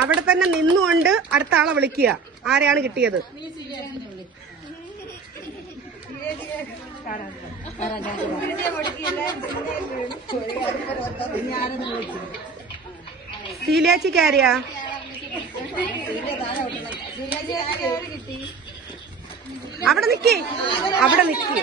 അവിടെ തന്നെ നിന്നുകൊണ്ട് അടുത്ത ആളെ വിളിക്കുക. ആരെയാണ് കിട്ടിയത്? സീലിയാച്ചിക്ക് ആരെയാ? അവിടെ നിക്കേ. അവിടെ നിക്കേ.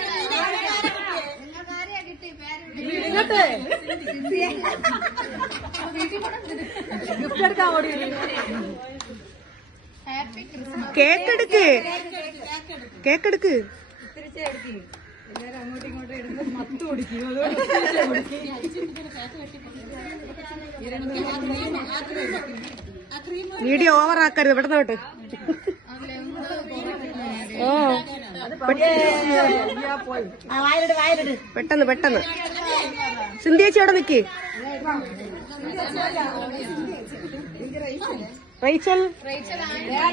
കേക്ക് എടുക്ക്. കേക്ക് എടുക്ക്. വീഡിയോ ഓവർ ആക്കരുത്. ഇവിടെ നോട്ട് ഓ. പെട്ടെന്ന് പെട്ടെന്ന്. സിന്ധിയേച്ചി അവിടെ നിക്ക്. റൈച്ചൽ?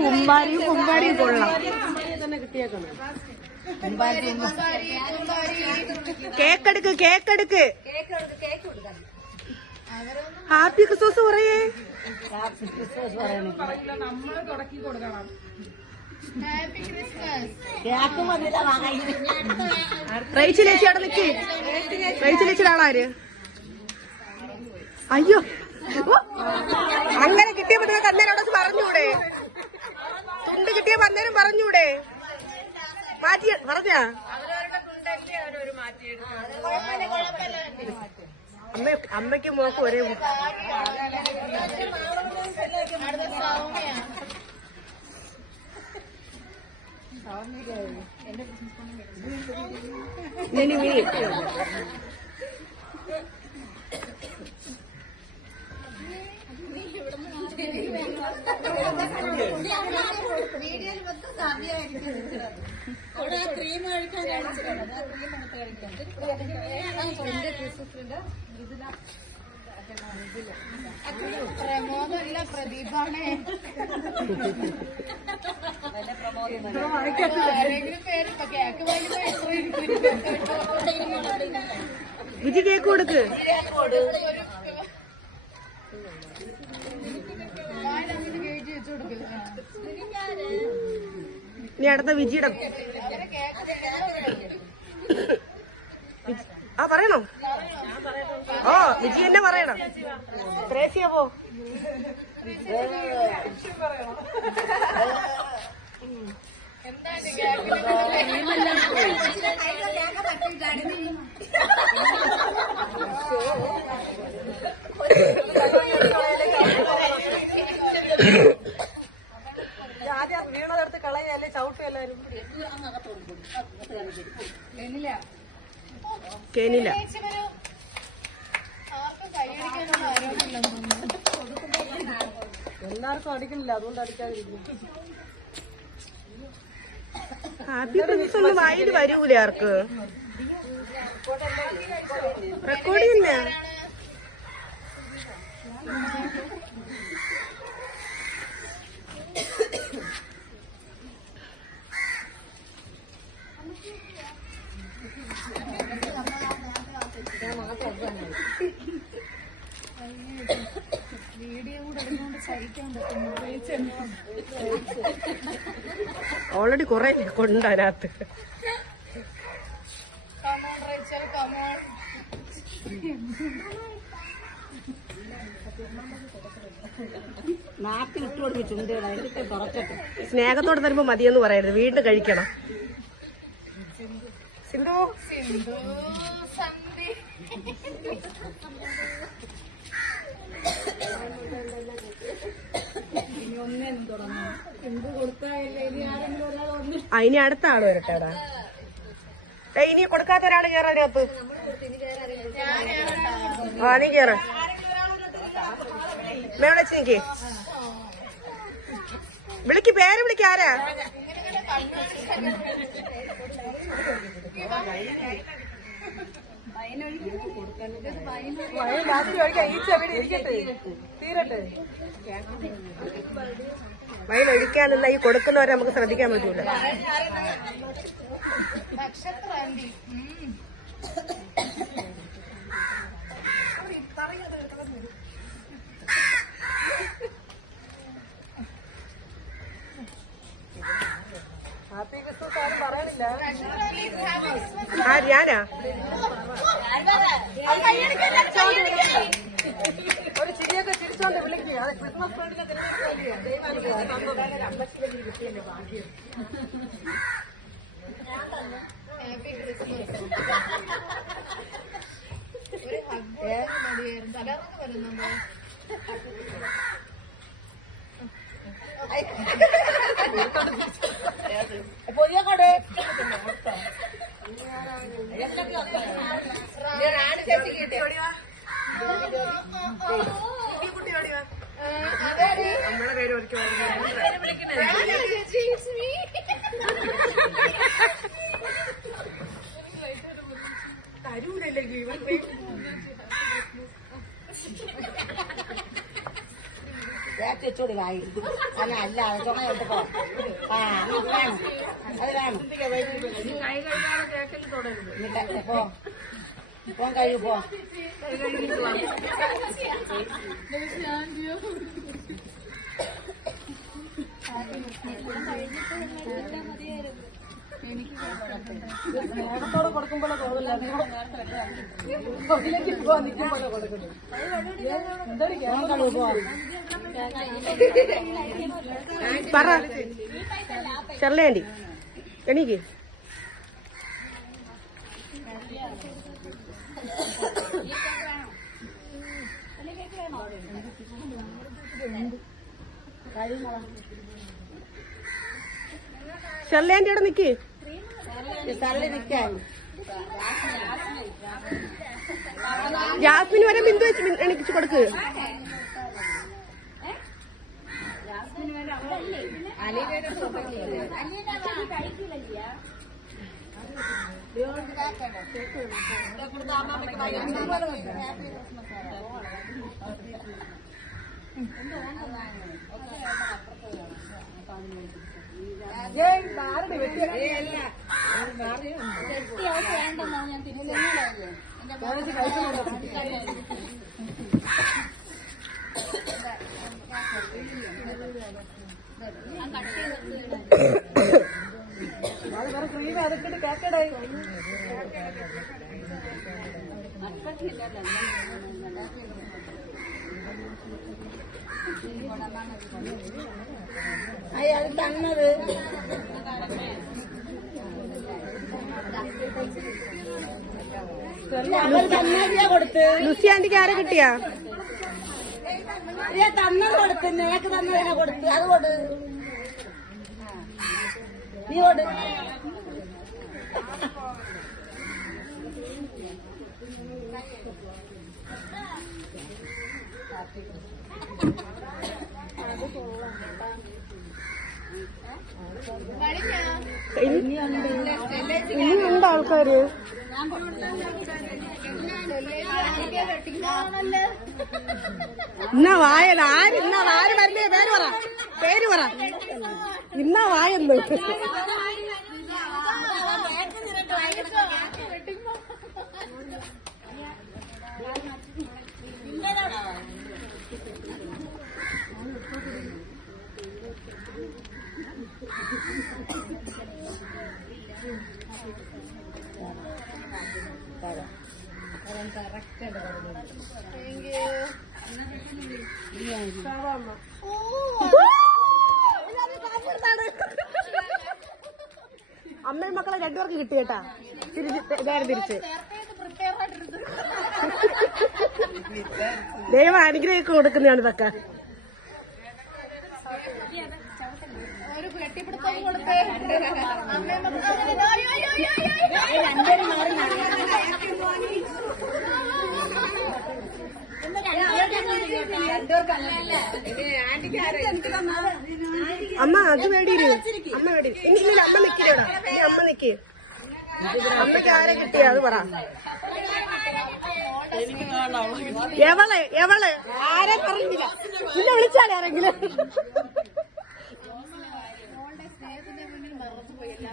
കുമ്പാരിയും കുമ്പാരിയും കൊള്ളാം. കേക്കെടുക്ക് കേക്കെടുക്ക്. ഹാപ്പി ക്രിസ്മസ് പറയേ. റൈച്ചിലേച്ചി അവിടെ നിക്ക്. അയ്യോ. അങ്ങനെ കിട്ടിയപ്പോ നിങ്ങൾക്ക് അന്നേരം പറഞ്ഞൂടെ തുണ്ട് കിട്ടിയപ്പോ അന്നേരം പറഞ്ഞൂടെ മാറ്റി പറഞ്ഞാ? അമ്മ അമ്മയ്ക്കും മോക്കും ഒരേ മിനി മിനി പ്രമോദല്ല ക്രീം കഴിക്കാൻ പേര് ക്രീം എടുത്ത് വാങ്ങിയപ്പോ ഇരിക്കും? വിജി കേക്ക് കൊടുക്ക്. ഇനി അടുത്ത വിജിയുടെ ആ പറയണോ ഓ വിജി തന്നെ പറയണം. ത്രേസ്യ പോ. ആദ്യം വീണതെടുത്ത് കളയല്ലേ ചവിട്ടും എല്ലാരും. കേനില്ല ചേച്ചി വരൂ. ആർക്കും കൈയടിക്കാനൊന്നും ആരോഗ്യമില്ലെന്ന് തോന്നുന്നു. എല്ലാവർക്കും അടിക്കണില്ല അതുകൊണ്ട് അടിക്കാതിരിക്കും ഹാപ്പി ഒന്നും വായിൽ വരൂലേ ആർക്ക്? റെക്കോർഡ് തന്നെ ഓൾറെഡി കൊറേ കൊണ്ട് അതിനകത്ത്. സ്നേഹത്തോടെ തരുമ്പോ മതിയെന്ന് പറയരുത്. വീണ്ടും കഴിക്കണം. സിന്ധു? സിന്ധു സന്ധി. ഇനി അടുത്ത ആൾ വരട്ടെടാ ഇനി കൊടുക്കാത്ത ഒരാൾ കേറ അതിനകത്ത് ആ നീ കേറ. മേള വിളിക്ക് പേര് വിളിക്ക മയിൽ ഒഴിക്കാനുള്ള ഈ കൊടുക്കുന്നവരെ നമുക്ക് ശ്രദ്ധിക്കാൻ പറ്റൂല. ആരാ ഉം. ഹാപ്പി ക്രിസ്മസ് ഒരു ഹഗ് മതിയായിരുന്നു തലറങ്ങ് വരുന്നുണ്ടോ നമ്മളെ പേര് ഒരിക്കൽ തരൂലല്ലേ ഇവൻ വെച്ചോടി വായി അല്ല അല്ല ചുമയോട്ട് പോ ആ അത് വേണം അത് വേണം പോ പോൻ കഴിവ് പോ നേരത്തോടെ കൊടുക്കുമ്പോഴേ തോന്നില്ല അതിലേക്ക് പോവാൻ നിൽക്കുമ്പോഴേ കൊടുക്കുന്നു പോൻ കഴിവ് പോ പറ. ചെറിയാണ്ടി എണീക്ക്. ചെറിയാണ്ടി അവിടെ നിൽക്കാൻ ജാസ്മിന് വരെ ബിന്ദു വെച്ച് എണീക്കിച്ച് കൊടുക്ക്. വേണ്ടെന്നോ ഞാൻ തിരിച്ചു ഞാൻ കട്ട് ചെയ്തിട്ട് ക്രീം അതൊക്കെ കേക്കടേ അയാൾ തന്നത്. അവൾ തന്നതിയാ കൊടുത്ത്. ലുസി ആന്റിക്ക് ആരെ കിട്ടിയാ? തന്നത് കൊടുത്ത്. നിനക്ക് തന്നതിനെ കൊടുത്ത്. അത് കൊടു. നീ കൊടു. ഇനിയുണ്ട് ആൾക്കാര്. ഇന്ന വായന. ആര് ഇന്ന ആര് വരുന്നേ പേര് പറ. പേര് പറ. ഇന്ന വായെന്ന്. അമ്മയും മക്കളെ രണ്ടുപേർക്ക് കിട്ടി കേട്ടാ. തിരിച്ച് നേരെ തിരിച്ച്. ദൈവം അനുഗ്രഹിക്ക് കൊടുക്കുന്നതാണ് ഇതൊക്കെ. ഒരു കെട്ടിപ്പിടുത്തം കൊടുത്തേ അയ്യോ, അയ്യോ. അമ്മ അത് വേടിയിര് അമ്മ വേടി ഇല്ല അമ്മ നിക്കടാ ഇനി അമ്മ നിക്ക് അമ്മയ്ക്ക് ആരെ കിട്ടിയ അത് പറ എവളെ എവളെ ആരെ പറഞ്ഞില്ല പിന്നെ വിളിച്ചാലേ ആരെങ്കിലും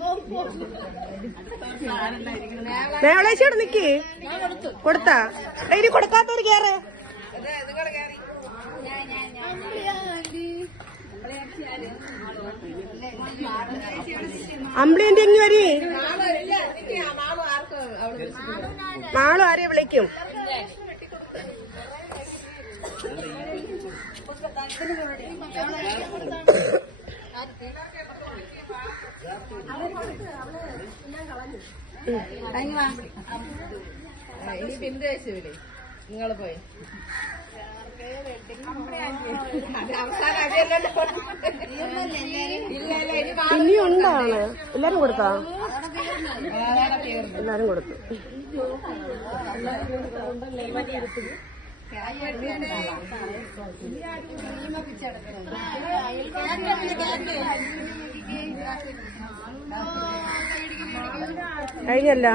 ഓ, ഇവിടെ നിക്ക് കൊടുത്താ ഇനി കൊടുക്കാത്തൊരു കേറ് അമ്പിളിന്റെ ഇങ്ങി വരി മാളും ആരെ വിളിക്കും ഇനി ബിന്ദുവേശുവില്ലേ നിങ്ങൾ പോയി. ഇനി ഉണ്ടാണ്. എല്ലാരും കൊടുത്താ? എല്ലാരും കൊടുത്തു. കഴിഞ്ഞല്ല